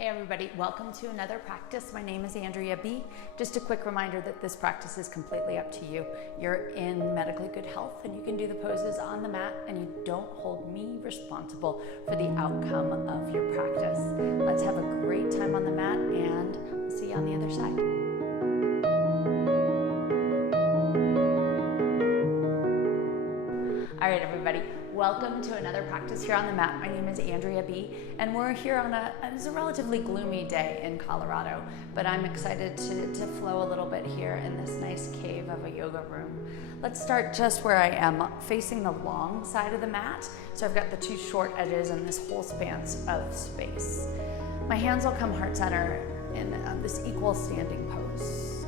Hey everybody, welcome to another practice. My name is Andrea B. Just a quick reminder that this practice is completely up to you. You're in medically good health and you can do the poses on the mat and you don't hold me responsible for the outcome of your practice. Let's have a great time on the mat and we'll see you on the other side. All right, everybody, welcome to another practice here on the mat. My name is Andrea B, and we're here on it's a relatively gloomy day in Colorado, but I'm excited to flow a little bit here in this nice cave of a yoga room. Let's start just where I am, facing the long side of the mat. So I've got the two short edges and this whole span of space. My hands will come heart center in this equal standing pose.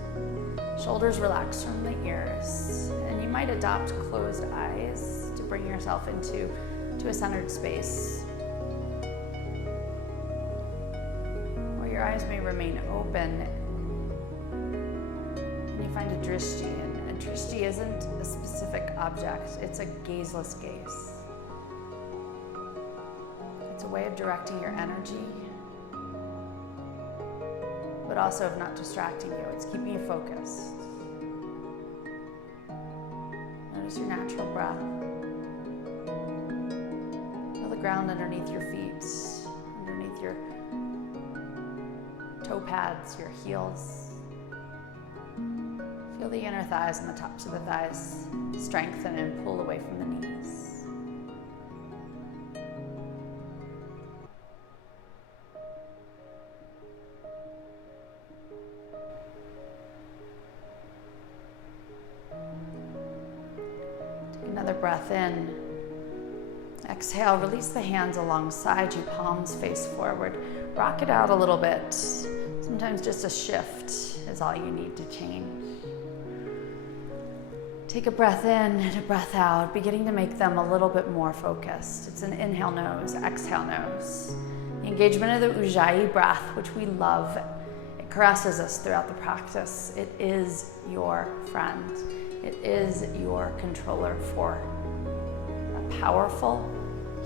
Shoulders relax from the ears, and you might adopt closed eyes to bring yourself into a centered space. Or your eyes may remain open, and you find a drishti. And a drishti isn't a specific object, it's a gazeless gaze. It's a way of directing your energy, but also of not distracting you. It's keeping you focused. Notice your natural breath. Feel the ground underneath your feet, underneath your toe pads, your heels. Feel the inner thighs and the tops of the thighs strengthen and pull away from the knees. Another breath in. Exhale, release the hands alongside you, palms face forward. Rock it out a little bit. Sometimes just a shift is all you need to change. Take a breath in and a breath out, beginning to make them a little bit more focused. It's an inhale nose, exhale nose. The engagement of the Ujjayi breath, which we love, it caresses us throughout the practice. It is your friend. It is your controller for a powerful,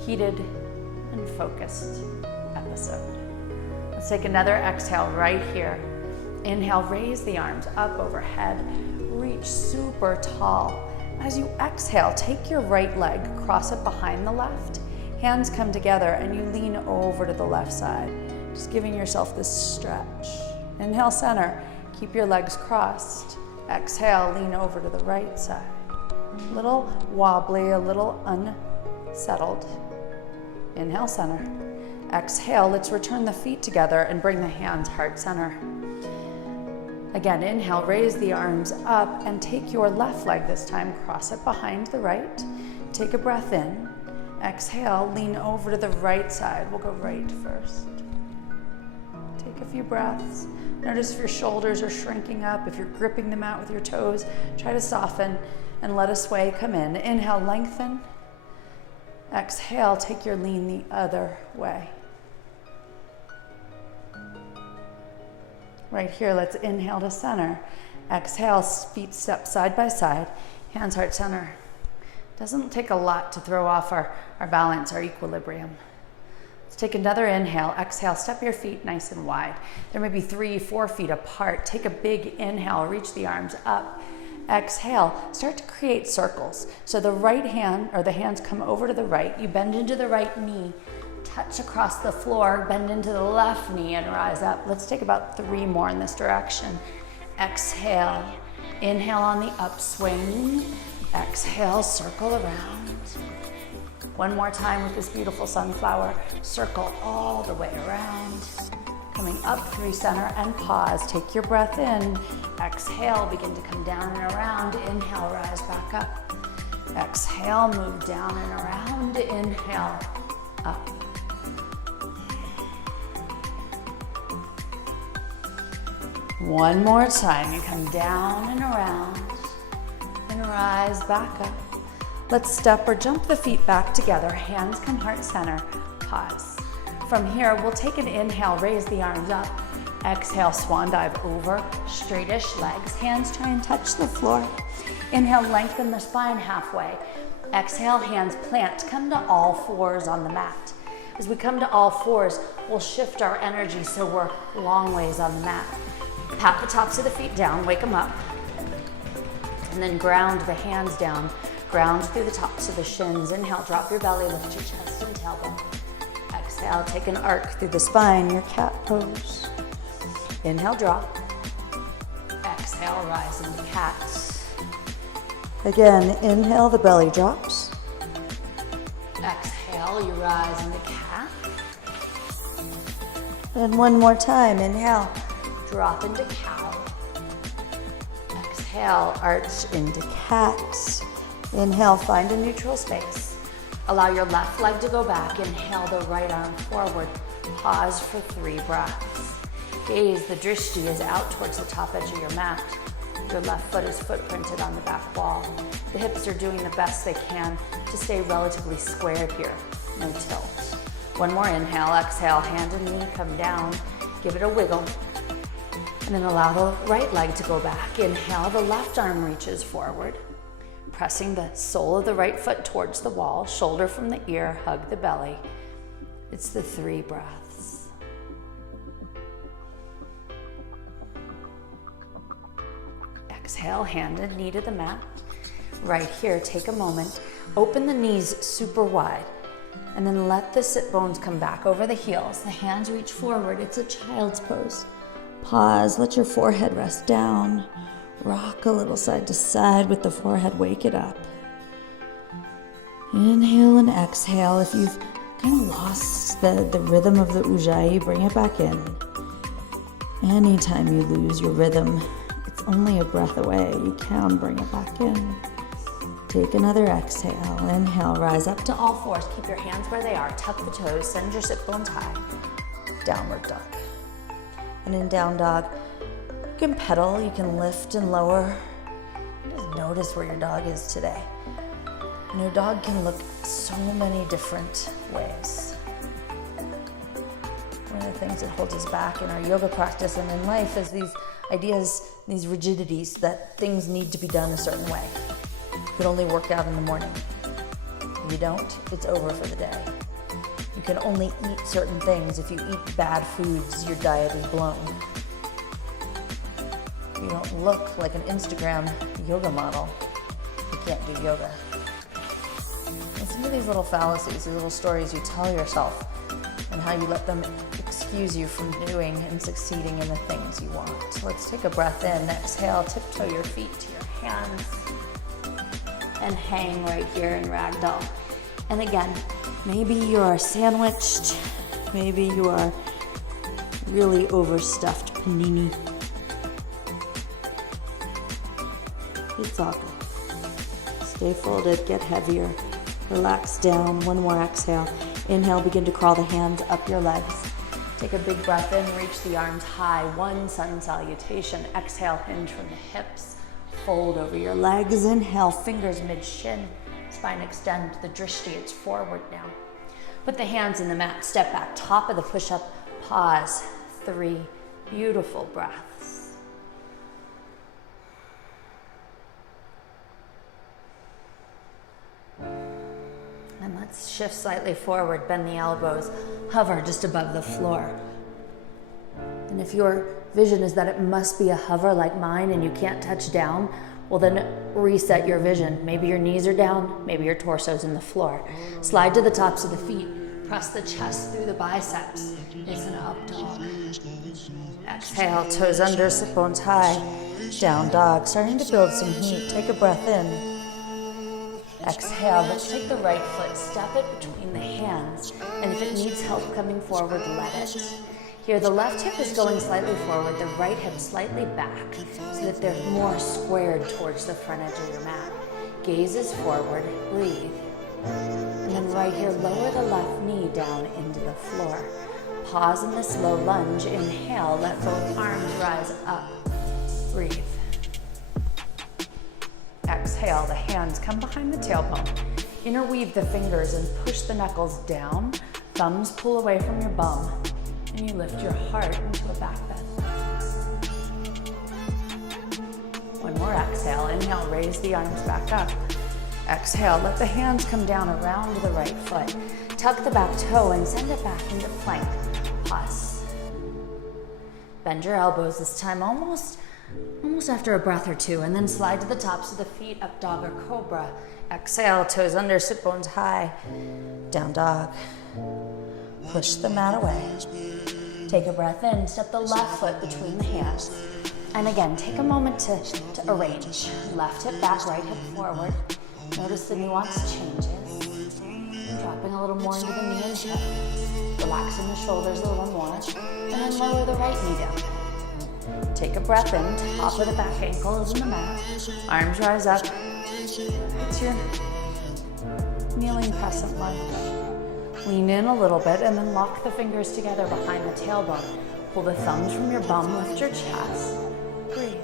heated, and focused episode. Let's take another exhale right here. Inhale, raise the arms up overhead, reach super tall. As you exhale, take your right leg, cross it behind the left, hands come together, and you lean over to the left side, just giving yourself this stretch. Inhale, center, keep your legs crossed. Exhale, lean over to the right side. A little wobbly, a little unsettled. Inhale, center. Exhale, let's return the feet together and bring the hands heart center. Again, inhale, raise the arms up and take your left leg this time, cross it behind the right. Take a breath in. Exhale, lean over to the right side. We'll go right first. Take a few breaths. Notice if your shoulders are shrinking up, if you're gripping the mat with your toes, try to soften and let a sway come in. Inhale, lengthen. Exhale, take your lean the other way. Right here, let's inhale to center. Exhale, feet step side by side, hands heart center. Doesn't take a lot to throw off our balance, our equilibrium. Let's take another inhale. Exhale, step your feet nice and wide. There may be 3-4 feet apart. Take a big inhale, reach the arms up. Exhale, start to create circles. So the right hand, or the hands come over to the right. You bend into the right knee, touch across the floor, bend into the left knee and rise up. Let's take about 3 more in this direction. Exhale, inhale on the upswing. Exhale, circle around. One more time with this beautiful sunflower. Circle all the way around. Coming up through center and pause. Take your breath in. Exhale, begin to come down and around. Inhale, rise back up. Exhale, move down and around. Inhale, up. One more time. You come down and around and rise back up. Let's step or jump the feet back together. Hands come heart center. Pause. From here, we'll take an inhale, raise the arms up. Exhale, swan dive over, straightish legs. Hands try and touch the floor. Inhale, lengthen the spine halfway. Exhale, hands plant. Come to all fours on the mat. As we come to all fours, we'll shift our energy so we're long ways on the mat. Pat the tops of the feet down, wake them up. And then ground the hands down. Ground through the tops of the shins. Inhale, drop your belly, lift your chest and tailbone. Exhale, take an arc through the spine, your cat pose. Inhale, drop. Exhale, rise into cat. Again, inhale, the belly drops. Exhale, you rise into cat. And one more time, inhale, drop into cow. Exhale, arch into cat. Inhale, find a neutral space. Allow your left leg to go back. Inhale the right arm forward. Pause for 3 breaths. Gaze, the drishti is out towards the top edge of your mat. Your left foot is footprinted on the back wall. The hips are doing the best they can to stay relatively squared here. No tilt. One more inhale, exhale, hand and knee come down. Give it a wiggle. And then allow the right leg to go back. Inhale, the left arm reaches forward. Pressing the sole of the right foot towards the wall, shoulder from the ear, hug the belly. It's the 3 breaths. Exhale, hand and knee to the mat. Right here, take a moment. Open the knees super wide. And then let the sit bones come back over the heels. The hands reach forward. It's a child's pose. Pause, let your forehead rest down. Rock a little side to side with the forehead, wake it up. Inhale and exhale. If you've kind of lost the rhythm of the ujjayi, bring it back in. Anytime you lose your rhythm, it's only a breath away. You can bring it back in. Take another exhale. Inhale, rise up to all fours. Keep your hands where they are. Tuck the toes, send your sit bones high. Downward dog. And in down dog, you can pedal, you can lift and lower. Just notice where your dog is today. And your dog can look so many different ways. One of the things that holds us back in our yoga practice and in life is these ideas, these rigidities that things need to be done a certain way. You can only work out in the morning. If you don't, it's over for the day. You can only eat certain things. If you eat bad foods, your diet is blown. If you don't look like an Instagram yoga model, you can't do yoga. Listen to these little fallacies, these little stories you tell yourself, and how you let them excuse you from doing and succeeding in the things you want. So let's take a breath in. Exhale, tiptoe your feet to your hands, and hang right here in ragdoll. And again, maybe you are sandwiched, maybe you are really overstuffed panini. It's all good. Stay folded, get heavier, relax down. One more exhale. Inhale, begin to crawl the hands up your legs. Take a big breath in, reach the arms high. One sun salutation. Exhale, hinge from the hips. Fold over your legs. Inhale, fingers mid-shin. Spine extend, the drishti, it's forward now. Put the hands in the mat, step back, top of the push-up, pause. 3 beautiful breaths. And let's shift slightly forward, bend the elbows, hover just above the floor. And if your vision is that it must be a hover like mine and you can't touch down, well then reset your vision. Maybe your knees are down, maybe your torso's in the floor. Slide to the tops of the feet, press the chest through the biceps. It's an up dog. Exhale, toes under, sit bones high. Down dog, starting to build some heat. Take a breath in. Exhale, let's take the right foot, step it between the hands, and if it needs help coming forward, let it. Here, the left hip is going slightly forward, the right hip slightly back, so that they're more squared towards the front edge of your mat. Gaze is forward, breathe. And then right here, lower the left knee down into the floor. Pause in this low lunge, inhale, let both arms rise up, breathe. Exhale, the hands come behind the tailbone. Interweave the fingers and push the knuckles down. Thumbs pull away from your bum. And you lift your heart into a back bend. One more exhale. Inhale, raise the arms back up. Exhale, let the hands come down around the right foot. Tuck the back toe and send it back into plank. Pause. Bend your elbows this time, almost after a breath or two, and then slide to the tops of the feet, up dog or cobra. Exhale, toes under, sit bones high. Down dog. Push the mat away. Take a breath in, step the left foot between the hands. And again, take a moment to arrange. Left hip back, right hip forward. Notice the nuance changes. Dropping a little more into the knee and hip. Relaxing the shoulders a little more. And then lower the right knee down. Take a breath in, top of the back ankle is in the mat. Arms rise up. It's your kneeling crescent lunge. Lean in a little bit and then lock the fingers together behind the tailbone. Pull the thumbs from your bum, lift your chest. Breathe.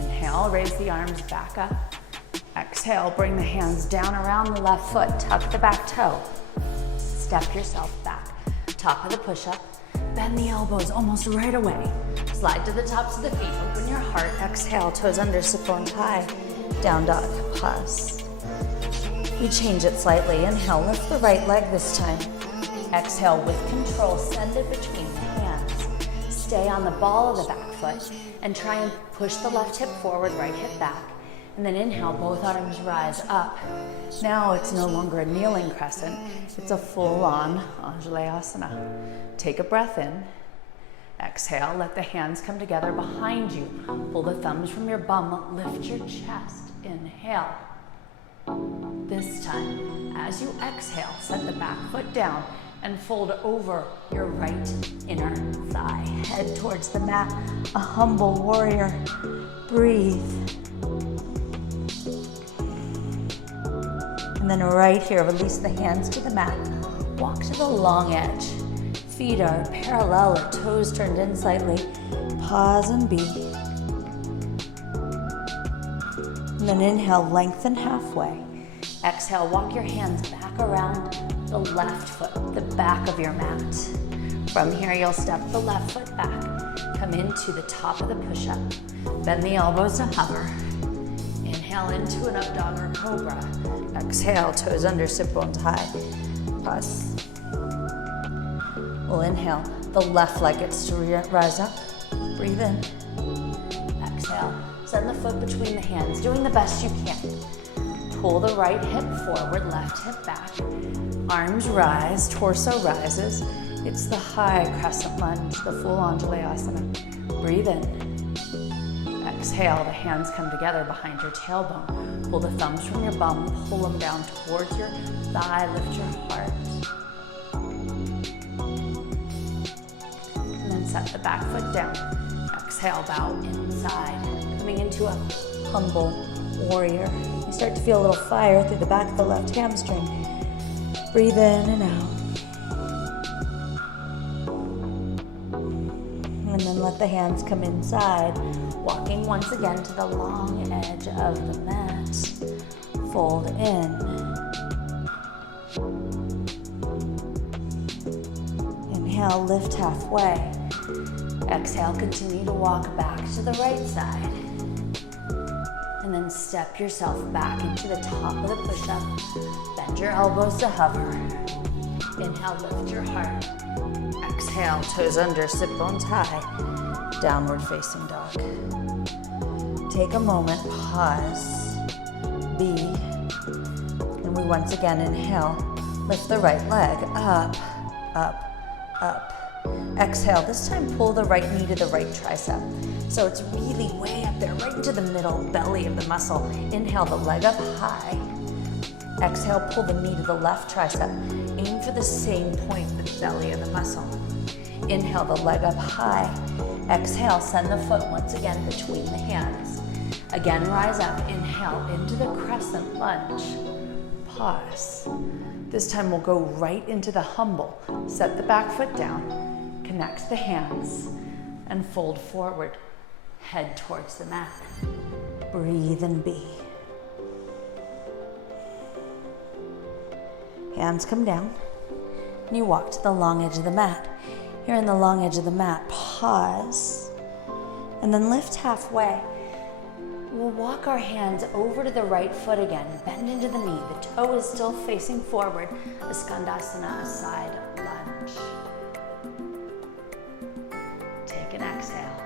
Inhale, raise the arms back up. Exhale, bring the hands down around the left foot. Tuck the back toe. Step yourself back. Top of the push-up. Bend the elbows almost right away. Slide to the tops of the feet. Open your heart. Exhale, toes under, sit bones high. Down dog. Pause. We change it slightly. Inhale, lift the right leg this time. Exhale, with control, send it between the hands. Stay on the ball of the back foot and try and push the left hip forward, right hip back. And then inhale, both arms rise up. Now it's no longer a kneeling crescent. It's a full-on Anjalayasana. Take a breath in. Exhale, let the hands come together behind you. Pull the thumbs from your bum, lift your chest. Inhale. This time, as you exhale, set the back foot down and fold over your right inner thigh. Head towards the mat, a humble warrior. Breathe. And then right here, release the hands to the mat. Walk to the long edge. Feet are parallel or toes turned in slightly. Pause and be. And then inhale, lengthen halfway. Exhale, walk your hands back around the left foot, the back of your mat. From here, you'll step the left foot back. Come into the top of the push-up. Bend the elbows to hover. Inhale into an up dog or cobra. Exhale, toes under, sit bones high. Pause. We'll inhale. The left leg gets to rise up. Breathe in. Exhale. Send the foot between the hands, doing the best you can. Pull the right hip forward, left hip back. Arms rise, torso rises. It's the high crescent lunge, the full Anjalayasana. Breathe in. Exhale, the hands come together behind your tailbone. Pull the thumbs from your bum, pull them down towards your thigh, lift your heart. And then set the back foot down. Exhale, bow inside. Coming into a humble warrior. You start to feel a little fire through the back of the left hamstring. Breathe in and out. And then let the hands come inside. Walking once again to the long edge of the mat. Fold in. Inhale, lift halfway. Exhale, continue to walk back to the right side. And then step yourself back into the top of the push-up. Bend your elbows to hover. Inhale, lift your heart. Exhale, toes under, sit bones high. Downward facing dog. Take a moment, pause, be, and we once again inhale. Lift the right leg up, up, up. Exhale, this time pull the right knee to the right tricep. So it's really way up there, right into the middle belly of the muscle. Inhale, the leg up high. Exhale, pull the knee to the left tricep. Aim for the same point with the belly of the muscle. Inhale, the leg up high. Exhale, send the foot once again between the hands. Again, rise up. Inhale into the crescent lunge. Pause. This time we'll go right into the humble. Set the back foot down. Connect the hands and fold forward. Head towards the mat. Breathe and be. Hands come down. And you walk to the long edge of the mat. Here in the long edge of the mat, pause. And then lift halfway. We'll walk our hands over to the right foot again. Bend into the knee. The toe is still facing forward. A Skandasana, a side lunge. Take an exhale.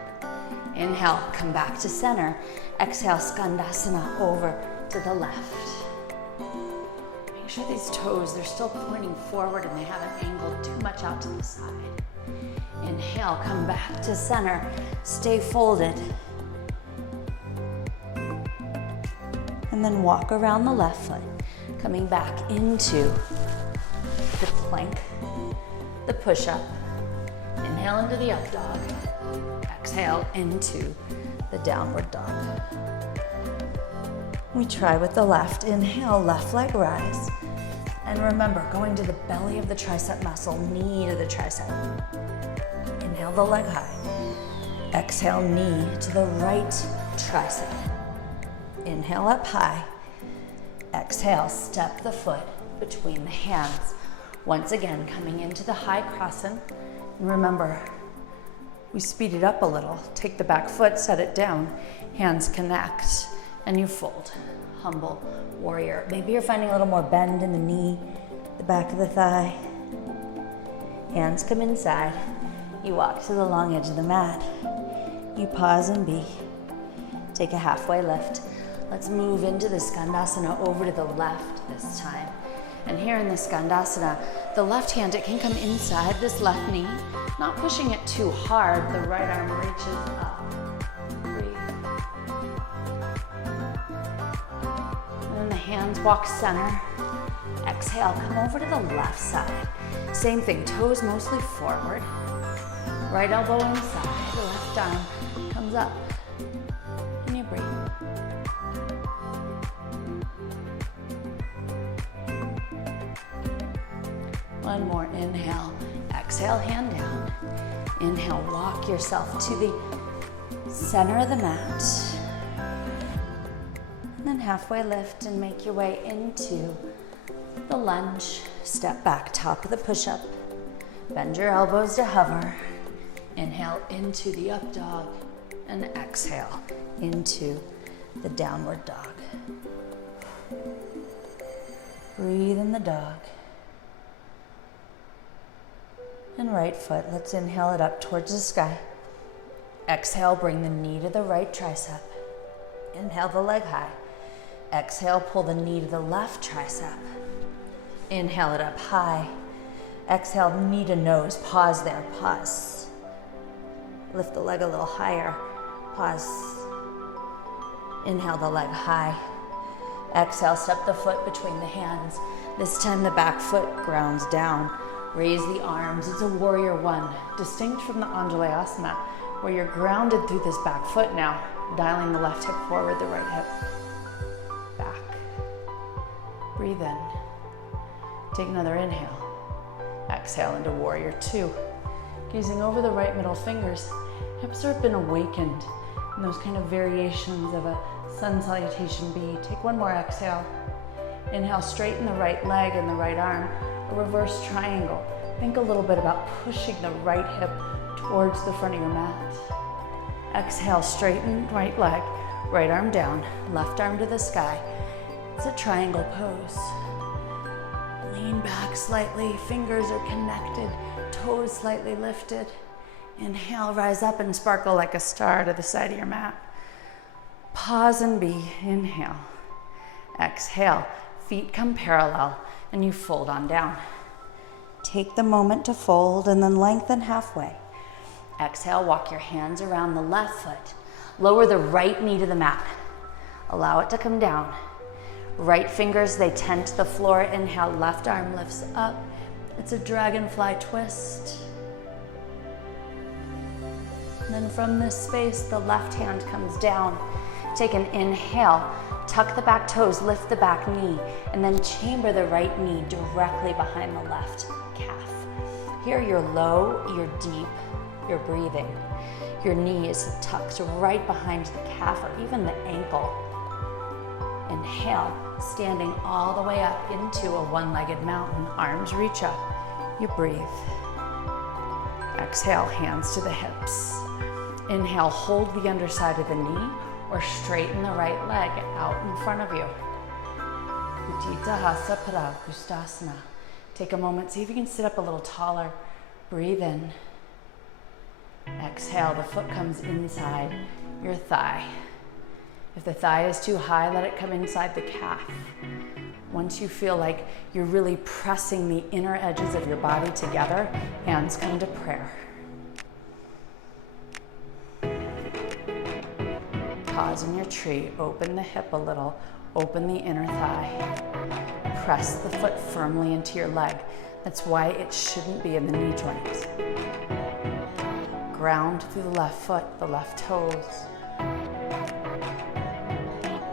Inhale, come back to center. Exhale, Skandasana over to the left. Make sure these toes, they're still pointing forward and they haven't angled too much out to the side. Inhale, come back to center. Stay folded. And then walk around the left foot, coming back into the plank, the push-up. Inhale into the up dog. Exhale into the downward dog. We try with the left. Inhale, left leg rise. And remember, going to the belly of the tricep muscle, knee to the tricep. Inhale the leg high. Exhale, knee to the right tricep. Inhale up high. Exhale, step the foot between the hands. Once again, coming into the high crescent. And remember, we speed it up a little. Take the back foot, set it down. Hands connect, and you fold. Humble warrior. Maybe you're finding a little more bend in the knee, the back of the thigh. Hands come inside. You walk to the long edge of the mat. You pause and be. Take a halfway lift. Let's move into the Skandasana over to the left this time. And here in the Skandasana, the left hand, it can come inside this left knee, not pushing it too hard. The right arm reaches up. Breathe. And then the hands walk center. Exhale, come over to the left side. Same thing, toes mostly forward. Right elbow inside, the left arm comes up. And you breathe. One more, inhale, exhale, hand down. Inhale, walk yourself to the center of the mat. And then halfway lift and make your way into the lunge. Step back, top of the push-up. Bend your elbows to hover. Inhale into the up dog. And exhale into the downward dog. Breathe in the dog. And right foot, let's inhale it up towards the sky. Exhale, bring the knee to the right tricep. Inhale the leg high. Exhale, pull the knee to the left tricep. Inhale it up high. Exhale, knee to nose. Pause there, pause. Lift the leg a little higher. Pause. Inhale the leg high. Exhale, step the foot between the hands. This time the back foot grounds down. Raise the arms. It's a warrior one, distinct from the Anjalayasana, where you're grounded through this back foot now, dialing the left hip forward, the right hip back. Breathe in. Take another inhale. Exhale into warrior two. Gazing over the right middle fingers, hips have been awakened in those kind of variations of a sun salutation B. Take one more exhale. Inhale, straighten the right leg and the right arm. A reverse triangle. Think a little bit about pushing the right hip towards the front of your mat. Exhale, straighten right leg, right arm down, left arm to the sky. It's a triangle pose. Lean back slightly, fingers are connected, toes slightly lifted. Inhale, rise up and sparkle like a star to the side of your mat. Pause and be. Inhale. Exhale, feet come parallel. And you fold on down. Take the moment to fold and then lengthen halfway. Exhale, walk your hands around the left foot. Lower the right knee to the mat. Allow it to come down. Right fingers, they tend to the floor. Inhale, left arm lifts up. It's a dragonfly twist. And then from this space, the left hand comes down. Take an inhale. Tuck the back toes, lift the back knee, and then chamber the right knee directly behind the left calf. Here you're low, you're deep, you're breathing. Your knee is tucked right behind the calf or even the ankle. Inhale, standing all the way up into a one-legged mountain. Arms reach up, you breathe. Exhale, hands to the hips. Inhale, hold the underside of the knee or straighten the right leg out in front of you. Utthita Pradusthasana. Take a moment, see if you can sit up a little taller. Breathe in. Exhale, the foot comes inside your thigh. If the thigh is too high, let it come inside the calf. Once you feel like you're really pressing the inner edges of your body together, hands come to prayer. Pause in your tree, open the hip a little, open the inner thigh. Press the foot firmly into your leg. That's why it shouldn't be in the knee joint. Ground through the left foot, the left toes.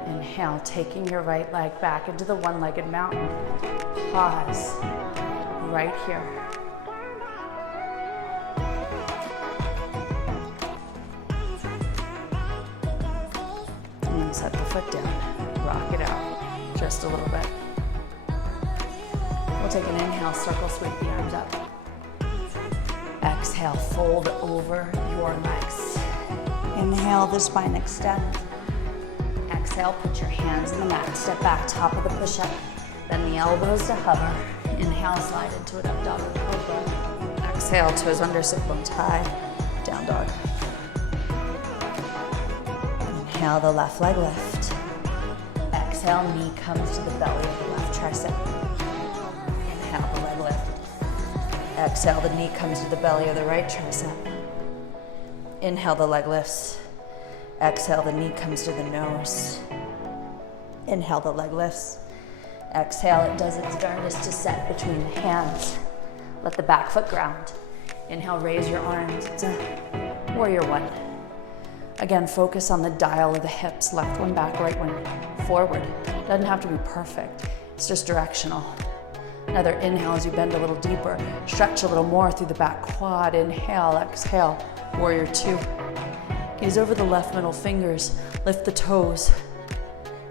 Inhale, taking your right leg back into the one-legged mountain. Pause right here. And then set the foot down. Rock it out just a little bit. We'll take an inhale, circle, sweep the arms up. Exhale, fold over your legs. Inhale, the spine extends. Exhale, put your hands in the mat. Step back, top of the push-up. Bend the elbows to hover. Inhale, slide into an up dog or cobra. Exhale, toes under, sit bones high. Down dog. Inhale, the left leg lift. Exhale, knee comes to the belly of the left tricep. Inhale, the leg lift. Exhale, the knee comes to the belly of the right tricep. Inhale, the leg lifts. Exhale, the knee comes to the nose. Inhale, the leg lifts. Exhale, it does its darndest to set between the hands. Let the back foot ground. Inhale, raise your arms. It's a warrior one. Again, focus on the dial of the hips. Left one back, right one forward. Doesn't have to be perfect. It's just directional. Another inhale as you bend a little deeper. Stretch a little more through the back quad. Inhale, exhale, warrior two. Gaze over the left middle fingers. Lift the toes.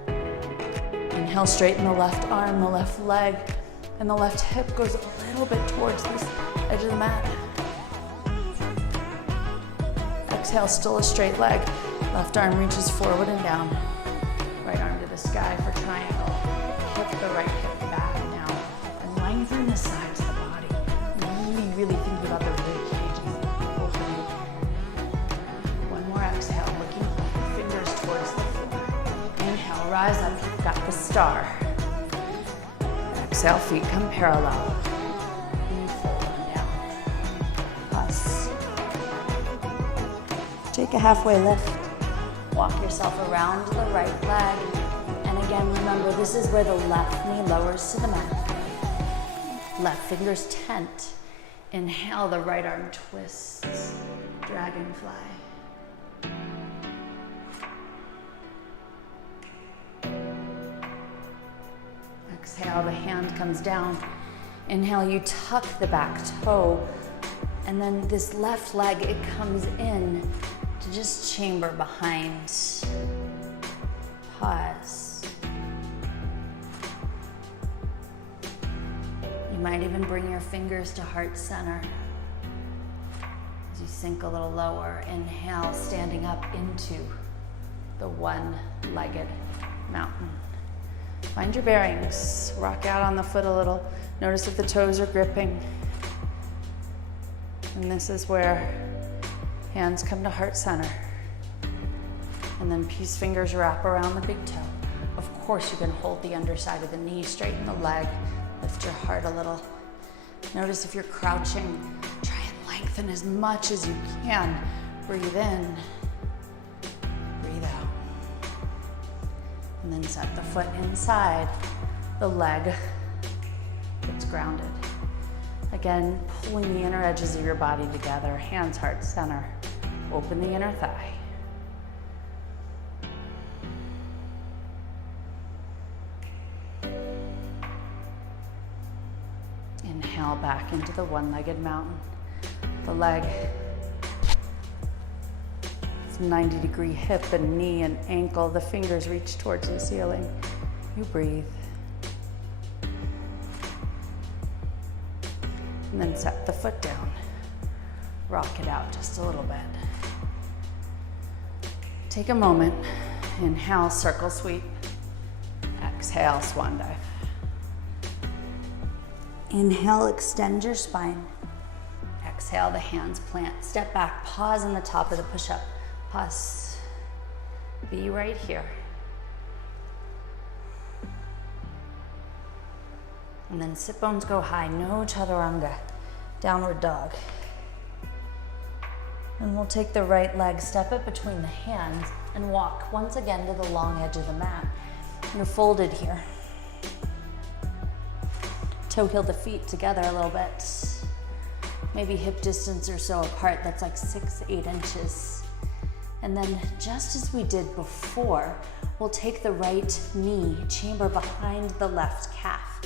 Inhale, straighten the left arm, the left leg, and the left hip goes a little bit towards this edge of the mat. Exhale, still a straight leg. Left arm reaches forward and down. Right arm to the sky for triangle. Hip the right hip back now. And lengthen the sides of the body. Really think about the rib cages opening. One more exhale, looking fingers towards the floor. Inhale, rise up, you've got the star. Exhale, feet come parallel. And fold them down. Pause. Take a halfway lift. Walk yourself around the right leg. And again, remember, this is where the left knee lowers to the mat. Left fingers tent. Inhale, the right arm twists. Dragonfly. Exhale, the hand comes down. Inhale, you tuck the back toe. And then this left leg, it comes in to just chamber behind. Pause. You might even bring your fingers to heart center. As you sink a little lower, inhale, standing up into the one-legged mountain. Find your bearings. Rock out on the foot a little. Notice if the toes are gripping. And this is where hands come to heart center. And then peace fingers wrap around the big toe. Of course, you can hold the underside of the knee, straighten the leg, lift your heart a little. Notice if you're crouching, try and lengthen as much as you can. Breathe in, breathe out. And then set the foot inside the leg that's grounded. Again, pulling the inner edges of your body together, hands, heart, center. Open the inner thigh. Inhale back into the one-legged mountain. The leg, it's 90-degree hip and knee and ankle. The fingers reach towards the ceiling. You breathe. And then set the foot down. Rock it out just a little bit. Take a moment. Inhale, circle sweep. Exhale, swan dive. Inhale, extend your spine. Exhale, the hands plant. Step back, pause on the top of the push-up. Pause. Be right here. And then sit bones go high, no chaturanga. Downward dog. And we'll take the right leg, step it between the hands, and walk once again to the long edge of the mat. You're folded here. Toe heel the feet together a little bit. Maybe hip distance or so apart, that's like 6-8 inches. And then just as we did before, we'll take the right knee, chamber behind the left calf.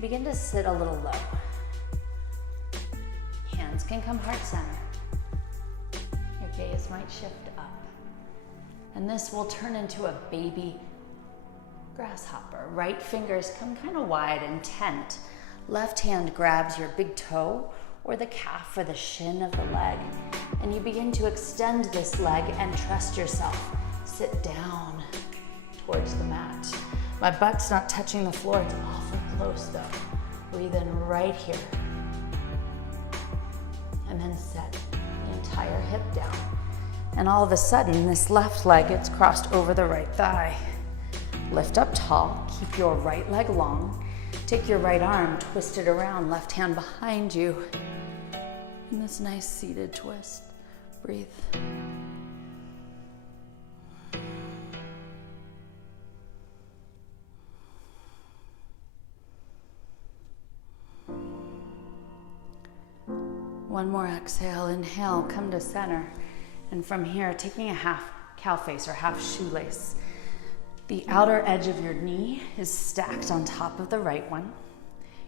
Begin to sit a little low. Hands can come heart center. Your gaze might shift up. And this will turn into a baby grasshopper. Right fingers come kind of wide and tent. Left hand grabs your big toe or the calf or the shin of the leg. And you begin to extend this leg and trust yourself. Sit down towards the mat. My butt's not touching the floor, it's awful close though. Breathe in right here. And then set the entire hip down. And all of a sudden, this left leg gets crossed over the right thigh. Lift up tall, keep your right leg long. Take your right arm, twist it around, left hand behind you. In this nice seated twist, breathe. One more exhale, inhale, come to center. And from here, taking a half cow face or half shoelace. The outer edge of your knee is stacked on top of the right one.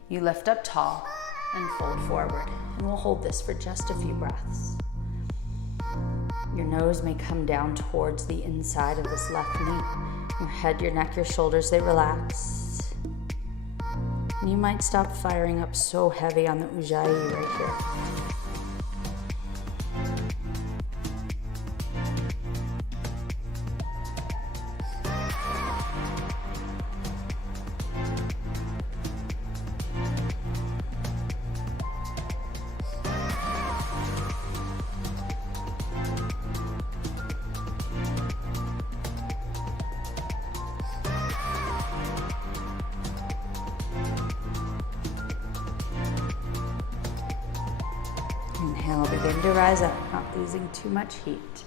You lift up tall and fold forward. And we'll hold this for just a few breaths. Your nose may come down towards the inside of this left knee. Your head, your neck, your shoulders, they relax. And you might stop firing up so heavy on the ujjayi right here. Inhale, begin to rise up, not losing too much heat.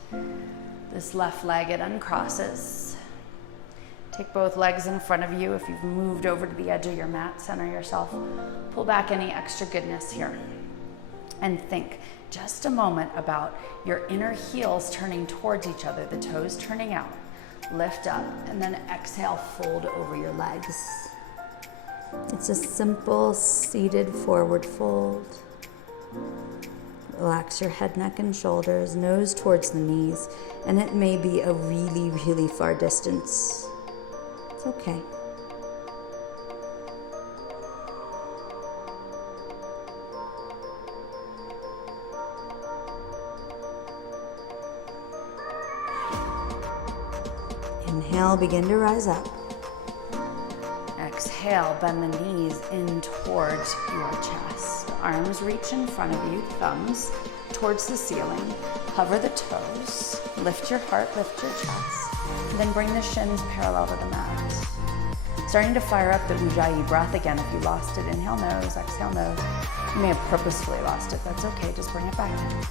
This left leg, it uncrosses. Take both legs in front of you. If you've moved over to the edge of your mat, center yourself. Pull back any extra goodness here. And think just a moment about your inner heels turning towards each other, the toes turning out. Lift up, and then exhale, fold over your legs. It's a simple seated forward fold. Relax your head, neck, and shoulders, nose towards the knees, and it may be a really, really far distance. It's okay. Inhale, begin to rise up. Exhale, bend the knees in towards your chest. Arms reach in front of you, thumbs towards the ceiling. Hover the toes. Lift your heart, lift your chest. And then bring the shins parallel to the mat. Starting to fire up the ujjayi breath again. If you lost it, inhale nose, exhale nose. You may have purposefully lost it. That's okay, just bring it back in.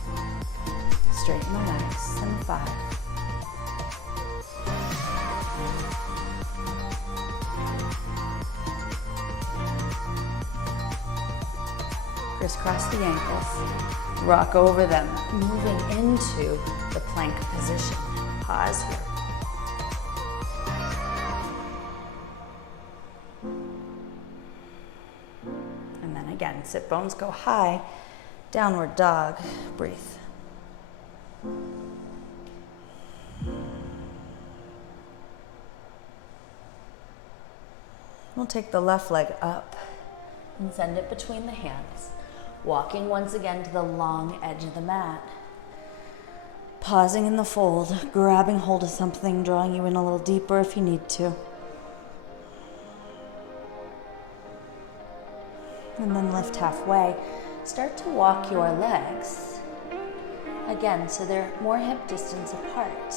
Straighten the legs, and 5. Crisscross the ankles, rock over them, moving into the plank position. Pause here. And then again, sit bones go high, downward dog, breathe. We'll take the left leg up and send it between the hands. Walking once again to the long edge of the mat. Pausing in the fold, grabbing hold of something, drawing you in a little deeper if you need to. And then lift halfway. Start to walk your legs. Again, so they're more hip distance apart.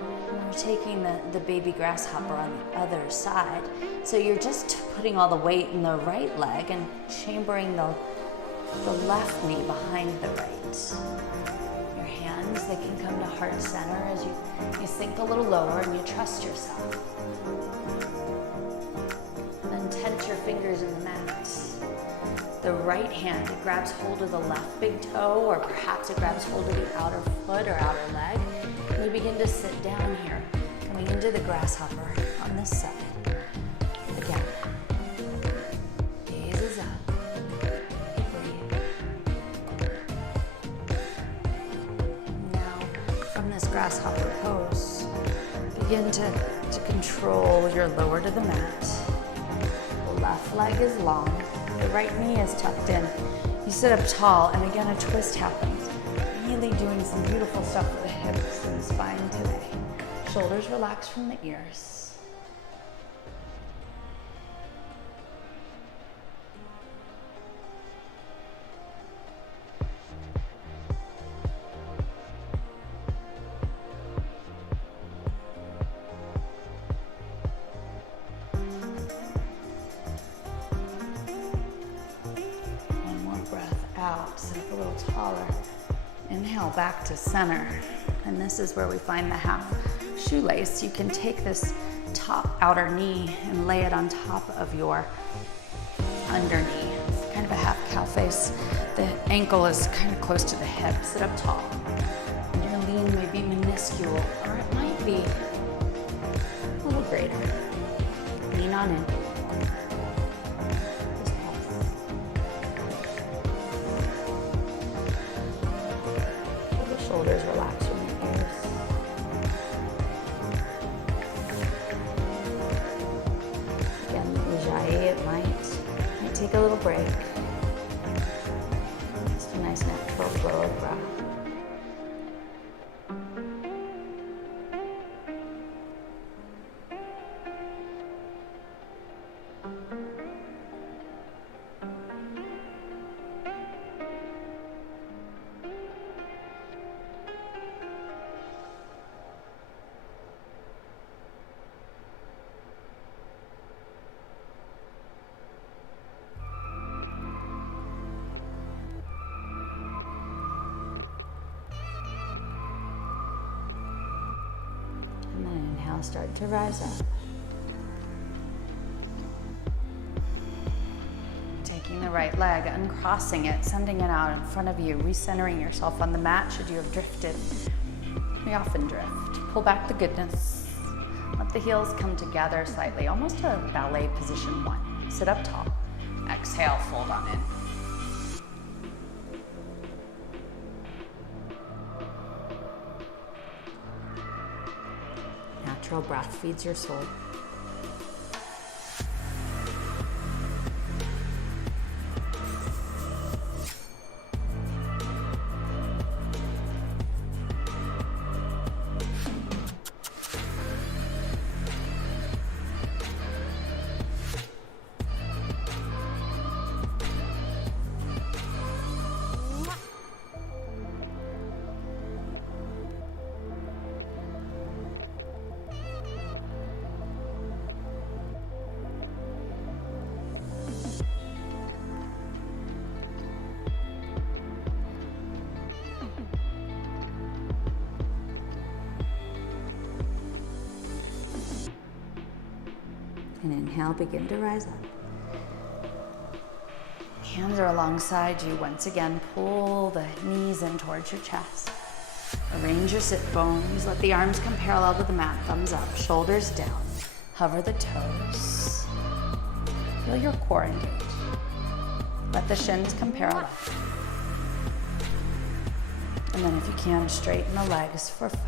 And we're taking the baby grasshopper on the other side. So you're just putting all the weight in the right leg and chambering the left knee behind the right. Your hands, they can come to heart center as you sink a little lower and you trust yourself. And then tense your fingers in the mat. The right hand, it grabs hold of the left big toe, or perhaps it grabs hold of the outer foot or outer leg. And you begin to sit down here, coming into the grasshopper on this side. Again, gaze is up. Breathe. Now, from this grasshopper pose, begin to control your lower to the mat. The left leg is long. The right knee is tucked in. You sit up tall, and again, a twist happens. Really doing some beautiful stuff with the hips and spine today. Shoulders relax from the ears. Out, sit up a little taller. Inhale back to center. And this is where we find the half shoelace. You can take this top outer knee and lay it on top of your under knee. It's kind of a half cow face. The ankle is kind of close to the hip. Sit up tall. And your lean may be minuscule, or it might be a little greater. Lean on in. Shoulders relax from the ears. Again, ujjayi, it might take a little break. Just a nice natural flow of breath. And then inhale, start to rise up. Taking the right leg, uncrossing it, sending it out in front of you, recentering yourself on the mat should you have drifted. We often drift. Pull back the goodness. Let the heels come together slightly, almost a ballet position 1. Sit up tall. Exhale, fold on in. Natural breath feeds your soul. And inhale, begin to rise up. Hands are alongside you. Once again, pull the knees in towards your chest. Arrange your sit bones. Let the arms come parallel to the mat. Thumbs up, shoulders down. Hover the toes. Feel your core engage. Let the shins come parallel. And then if you can, straighten the legs for 5.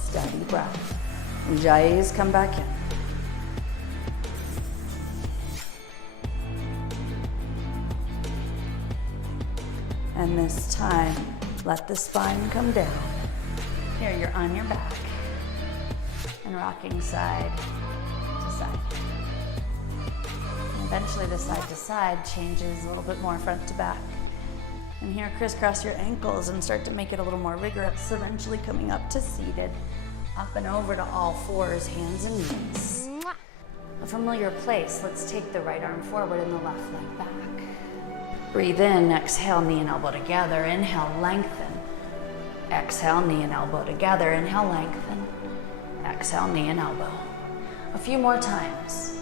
Steady breath. Ujjayis, come back in. And this time, let the spine come down. Here, you're on your back and rocking side to side. And eventually the side to side changes a little bit more front to back. And here, crisscross your ankles and start to make it a little more rigorous, eventually coming up to seated, up and over to all fours, hands and knees. A familiar place. Let's take the right arm forward and the left leg back. Breathe in, exhale, knee and elbow together. Inhale, lengthen. Exhale, knee and elbow together. Inhale, lengthen. Exhale, knee and elbow. A few more times.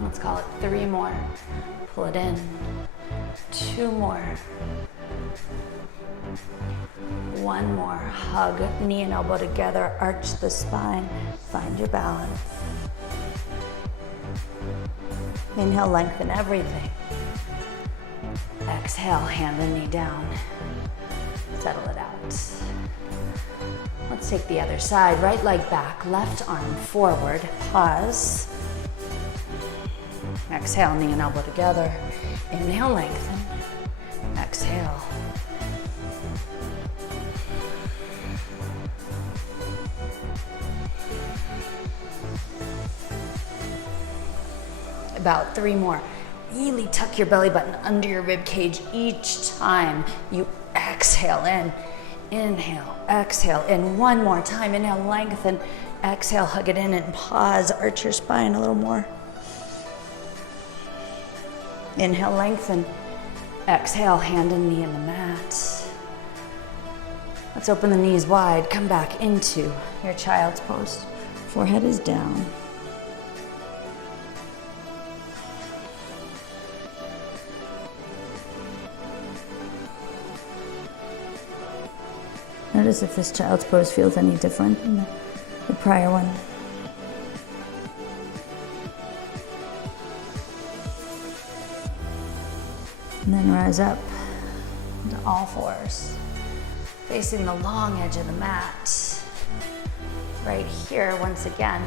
Let's call it 3 more. Pull it in. 2 more. 1 more. Hug knee and elbow together. Arch the spine. Find your balance. Inhale, lengthen everything. Exhale, hand and knee down. Settle it out. Let's take the other side. Right leg back, left arm forward. Pause. Exhale, knee and elbow together. Inhale, lengthen. Exhale. About 3 more. Really tuck your belly button under your rib cage each time you exhale in. Inhale, exhale in. 1 more time. Inhale, lengthen. Exhale, hug it in and pause. Arch your spine a little more. Inhale, lengthen. Exhale, hand and knee in the mat. Let's open the knees wide. Come back into your child's pose. Forehead is down. Notice if this child's pose feels any different than the prior one. And then rise up to all fours, facing the long edge of the mat. Right here, once again,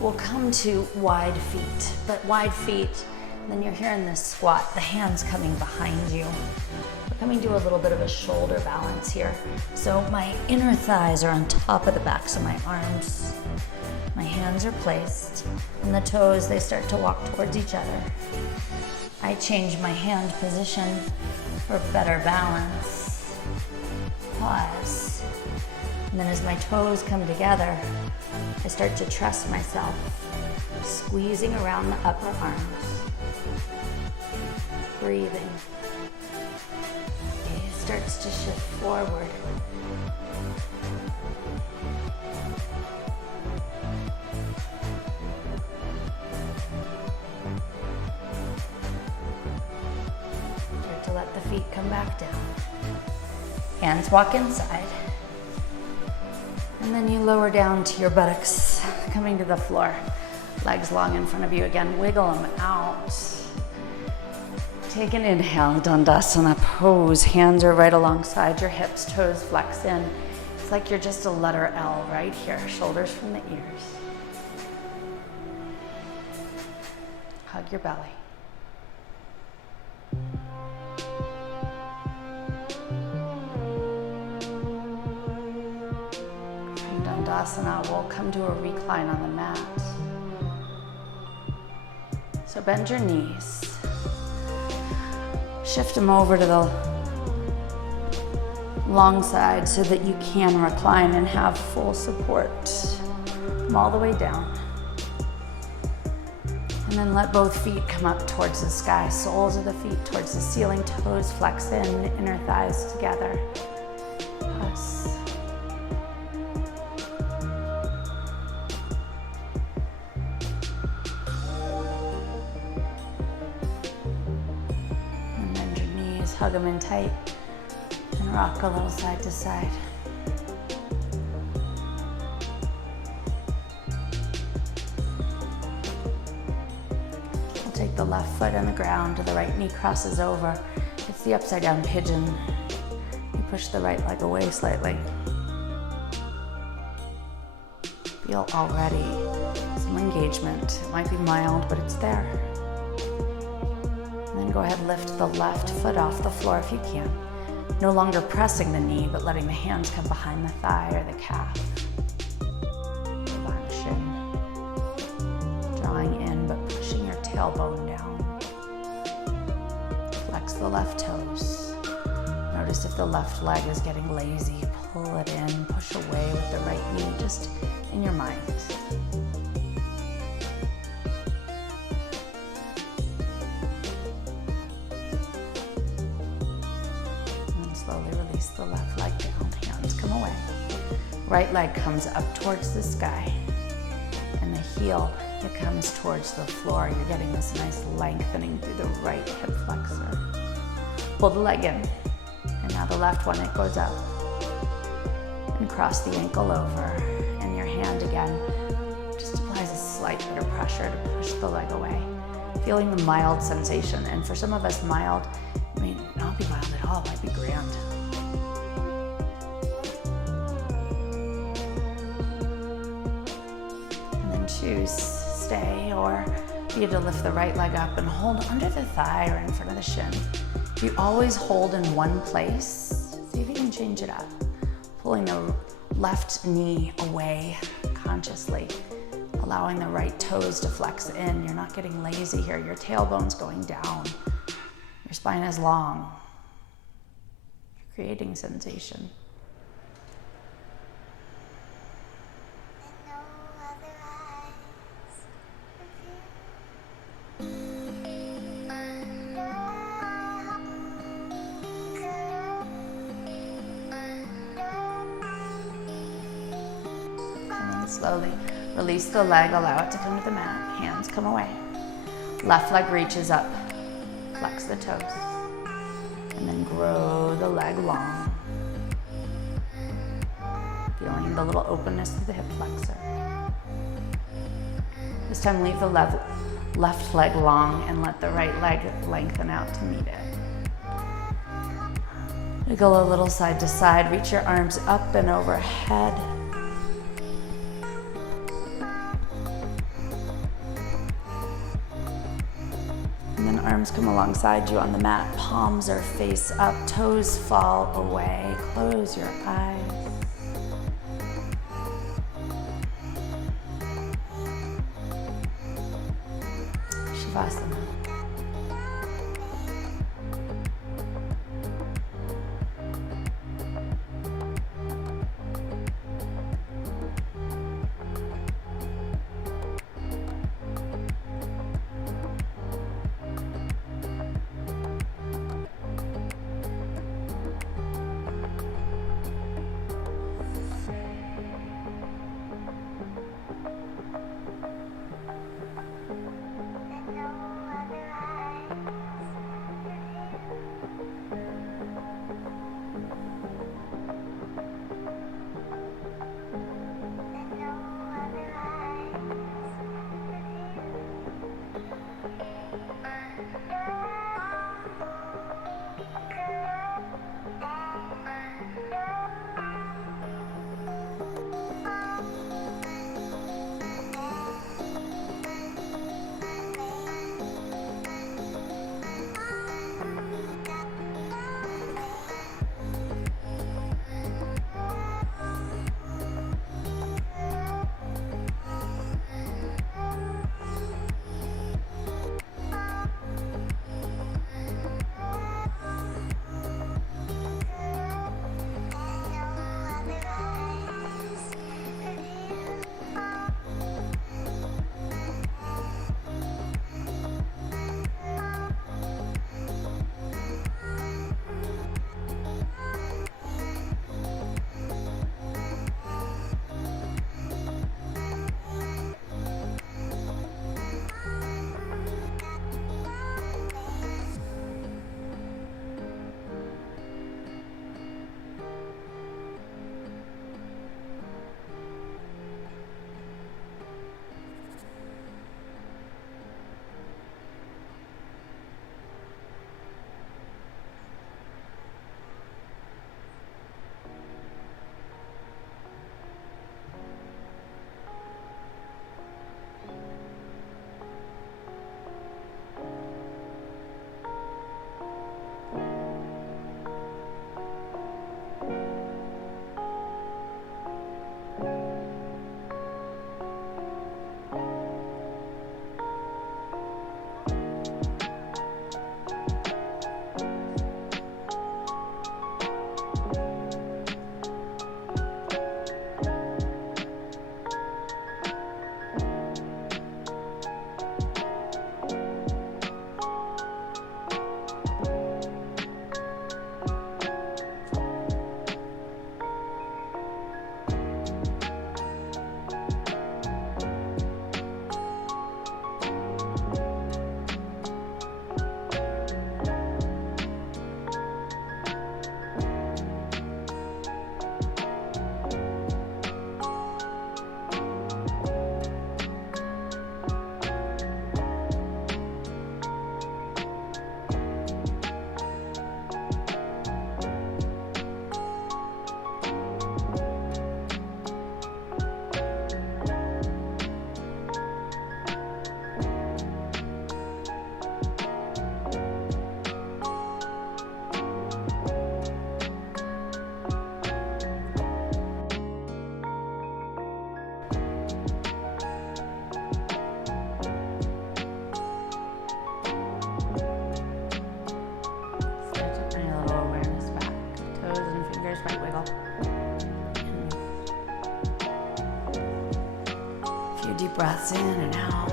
we'll come to wide feet, but wide feet, then you're here in this squat, the hands coming behind you. We're coming to a little bit of a shoulder balance here. So my inner thighs are on top of the backs of my arms. My hands are placed, and the toes, they start to walk towards each other. I change my hand position for better balance. Pause. And then as my toes come together, I start to trust myself, squeezing around the upper arms. Breathing. Gaze starts to shift forward. Start to let the feet come back down. Hands walk inside. And then you lower down to your buttocks, coming to the floor. Legs long in front of you again. Wiggle them out. Take an inhale, Dandasana pose. Hands are right alongside your hips, toes flex in. It's like you're just a letter L right here, shoulders from the ears. Hug your belly. From Dandasana, we'll come to a recline on the mat. So bend your knees. Shift them over to the long side so that you can recline and have full support. Come all the way down. And then let both feet come up towards the sky. Soles of the feet towards the ceiling. Toes flex in, inner thighs together. Pause. Hug them in tight and rock a little side to side. We'll take the left foot on the ground, the right knee crosses over. It's the upside down pigeon. You push the right leg away slightly. Feel already some engagement. It might be mild, but it's there. And then go ahead, lift the left foot off the floor if you can. No longer pressing the knee, but letting the hands come behind the thigh or the calf. Behind the shin. Drawing in, but pushing your tailbone down. Flex the left toes. Notice if the left leg is getting lazy. Pull it in, push away with the right knee, just in your mind. Slowly release the left leg down, hands come away. Right leg comes up towards the sky. And the heel, it comes towards the floor. You're getting this nice lengthening through the right hip flexor. Pull the leg in. And now the left one, it goes up. And cross the ankle over. And your hand again just applies a slight bit of pressure to push the leg away. Feeling the mild sensation. And for some of us, mild may not be mild at all, it might be grand. And then choose stay, or be able to lift the right leg up and hold under the thigh or in front of the shin. If you always hold in one place, see if you can change it up. Pulling the left knee away consciously, allowing the right toes to flex in. You're not getting lazy here. Your tailbone's going down. Your spine is long. You're creating sensation. And then slowly release the leg, allow it to come to the mat. Hands come away. Left leg reaches up. Flex the toes. And then grow the leg long. Feeling the little openness through the hip flexor. This time leave the left leg long and let the right leg lengthen out to meet it. Wiggle a little side to side. Reach your arms up and overhead. Arms come alongside you on the mat, palms are face up, toes fall away, close your eyes. Shavasana. go. A few deep breaths in and out.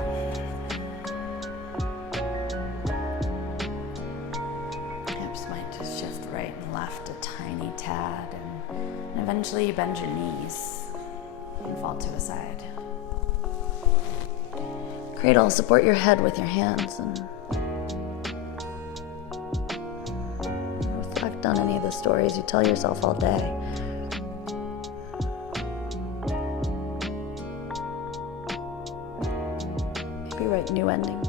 Hips might just shift right and left a tiny tad, and eventually you bend your knees and fall to the side. Cradle, support your head with your hands and reflect on any of the stories you tell yourself all day. Maybe write new endings.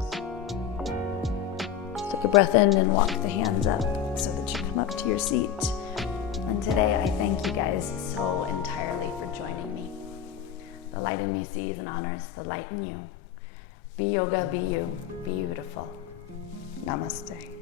Take a breath in and walk the hands up so that you come up to your seat. And today I thank you guys so entirely for joining me. The light in me sees and honors the light in you. Be yoga, be you, be beautiful. Namaste.